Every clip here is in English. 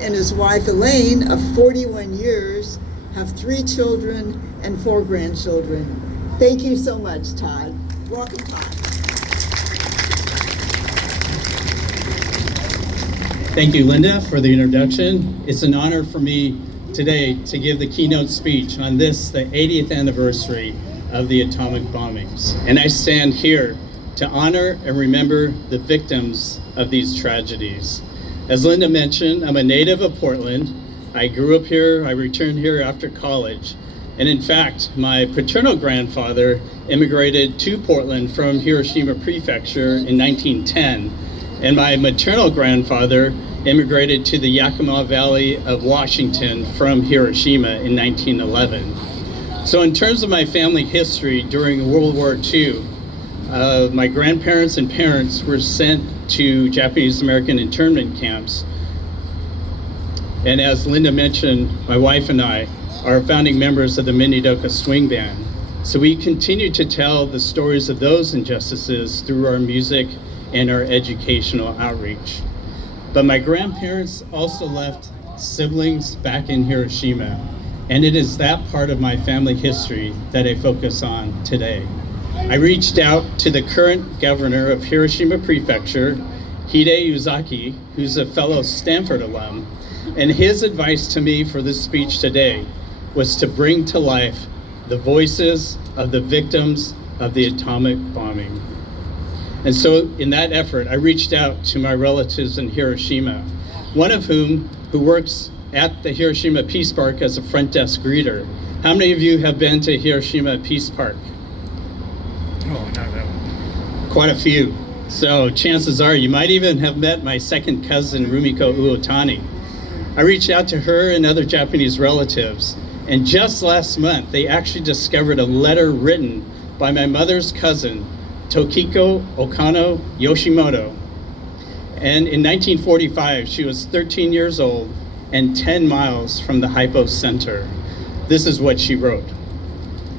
and his wife Elaine of 41 years have 3 children and 4 grandchildren. Thank you so much, Todd. Welcome, Todd. Thank you, Linda, for the introduction. It's an honor for me today to give the keynote speech on this, the 80th anniversary of the atomic bombings. And I stand here to honor and remember the victims of these tragedies. As Linda mentioned, I'm a native of Portland. I grew up here, I returned here after college. And in fact, my paternal grandfather immigrated to Portland from Hiroshima Prefecture in 1910. And my maternal grandfather immigrated to the Yakima Valley of Washington from Hiroshima in 1911. So in terms of my family history during World War II, my grandparents and parents were sent to Japanese American internment camps. And as Linda mentioned, my wife and I are founding members of the Minidoka Swing Band. So we continue to tell the stories of those injustices through our music and our educational outreach. But my grandparents also left siblings back in Hiroshima, and it is that part of my family history that I focus on today. I reached out to the current governor of Hiroshima Prefecture, Hide Uzaki, who's a fellow Stanford alum, and his advice to me for this speech today was to bring to life the voices of the victims of the atomic bombing. And so in that effort, I reached out to my relatives in Hiroshima, one of whom who works at the Hiroshima Peace Park as a front desk greeter. How many of you have been to Hiroshima Peace Park? Oh, not that one. Quite a few. So chances are you might even have met my second cousin, Rumiko Uotani. I reached out to her and other Japanese relatives, and just last month, they actually discovered a letter written by my mother's cousin, Tokiko Okano Yoshimoto. And in 1945, she was 13 years old and 10 miles from the hypo center. This is what she wrote.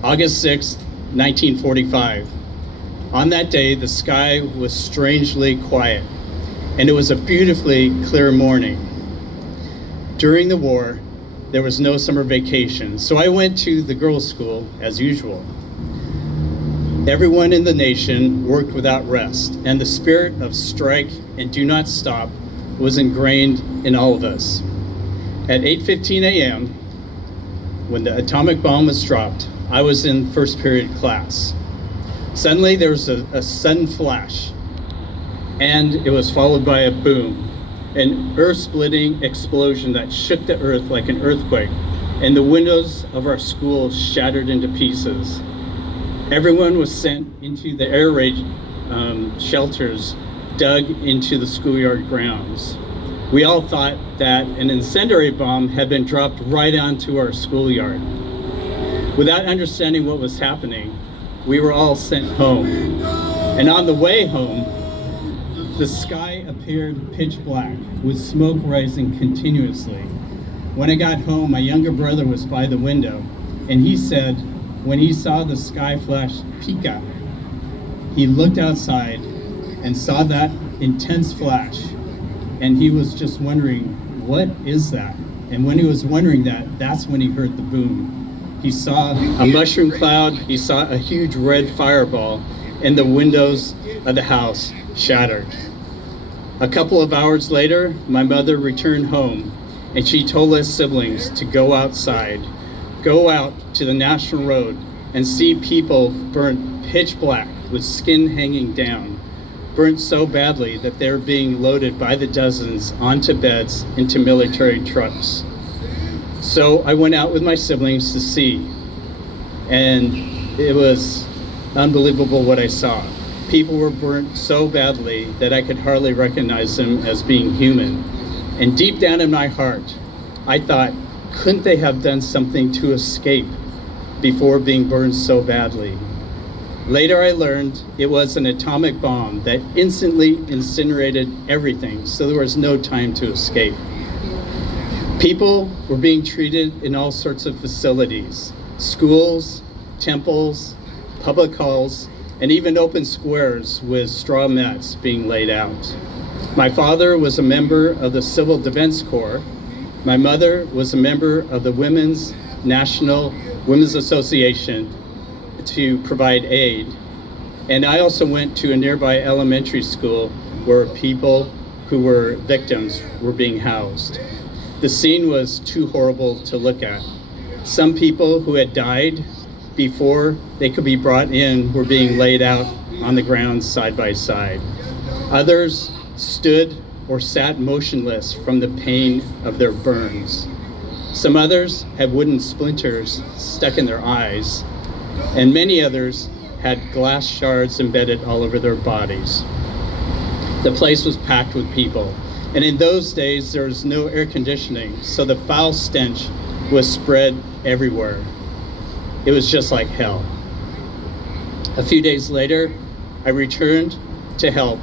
August 6th, 1945. On that day, the sky was strangely quiet, and it was a beautifully clear morning. During the war, there was no summer vacation, so I went to the girls' school as usual. Everyone in the nation worked without rest, and the spirit of strike and do not stop was ingrained in all of us. At 8:15 a.m., when the atomic bomb was dropped, I was in first period class. Suddenly there was a sudden flash, and it was followed by a boom, an earth-splitting explosion that shook the earth like an earthquake, and the windows of our school shattered into pieces. Everyone was sent into the air raid shelters dug into the schoolyard grounds. We all thought that an incendiary bomb had been dropped right onto our schoolyard. Without understanding what was happening, we were all sent home. And on the way home, the sky appeared pitch black with smoke rising continuously. When I got home, my younger brother was by the window, and he said, when he saw the sky flash Pika, he looked outside and saw that intense flash, and he was just wondering, what is that? And when he was wondering that, that's when he heard the boom. He saw a mushroom cloud, he saw a huge red fireball, and the windows of the house shattered. A couple of hours later, my mother returned home, and she told us siblings to go outside, go out to the National Road and see people burnt pitch black with skin hanging down, burnt so badly that they're being loaded by the dozens onto beds into military trucks. So I went out with my siblings to see, and it was unbelievable what I saw. People were burnt so badly that I could hardly recognize them as being human. And deep down in my heart, I thought, couldn't they have done something to escape before being burned so badly? Later I learned it was an atomic bomb that instantly incinerated everything, so there was no time to escape. People were being treated in all sorts of facilities, schools, temples, public halls, and even open squares with straw mats being laid out. My father was a member of the Civil Defense Corps, My mother was a member of the National Women's Association to provide aid. And I also went to a nearby elementary school where people who were victims were being housed. The scene was too horrible to look at. Some people who had died before they could be brought in were being laid out on the ground side by side. Others stood or sat motionless from the pain of their burns. Some others had wooden splinters stuck in their eyes, and many others had glass shards embedded all over their bodies. The place was packed with people, and in those days there was no air conditioning, so the foul stench was spread everywhere. It was just like hell. A few days later, I returned to help,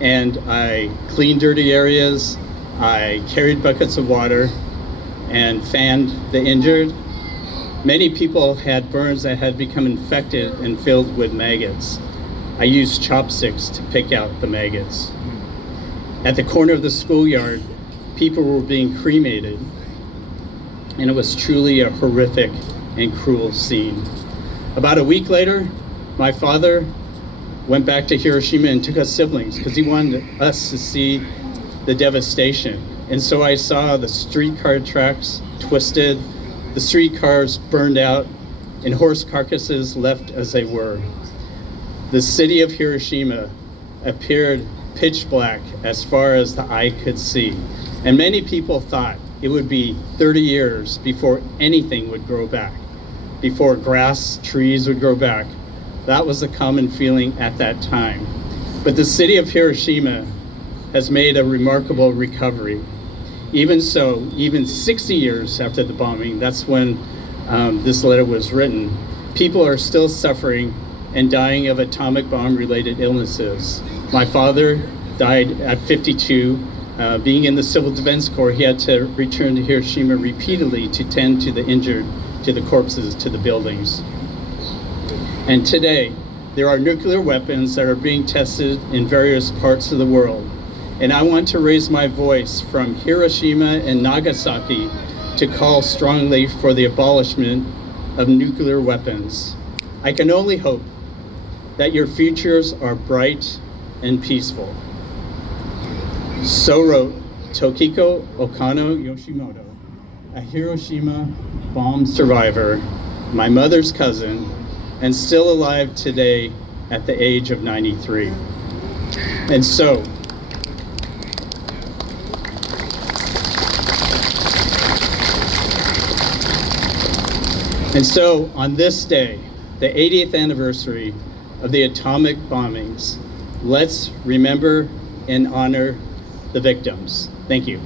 and I cleaned dirty areas, I carried buckets of water, and fanned the injured. Many people had burns that had become infected and filled with maggots. I used chopsticks to pick out the maggots. At the corner of the schoolyard, people were being cremated, and it was truly a horrific and cruel scene. About a week later, my father went back to Hiroshima and took us siblings because he wanted us to see the devastation. And so I saw the streetcar tracks twisted, the streetcars burned out, and horse carcasses left as they were. The city of Hiroshima appeared pitch black as far as the eye could see. And many people thought it would be 30 years before anything would grow back, before grass, trees would grow back. That was the common feeling at that time. But the city of Hiroshima has made a remarkable recovery. Even so, even 60 years after the bombing, that's when this letter was written, people are still suffering and dying of atomic bomb-related illnesses. My father died at 52. Being in the Civil Defense Corps, he had to return to Hiroshima repeatedly to tend to the injured, to the corpses, to the buildings. And today, there are nuclear weapons that are being tested in various parts of the world. And I want to raise my voice from Hiroshima and Nagasaki to call strongly for the abolishment of nuclear weapons. I can only hope that your futures are bright and peaceful. So wrote Tokiko Okano Yoshimoto, a Hiroshima bomb survivor, my mother's cousin, and still alive today at the age of 93. And so, on this day, the 80th anniversary of the atomic bombings, let's remember and honor the victims. Thank you.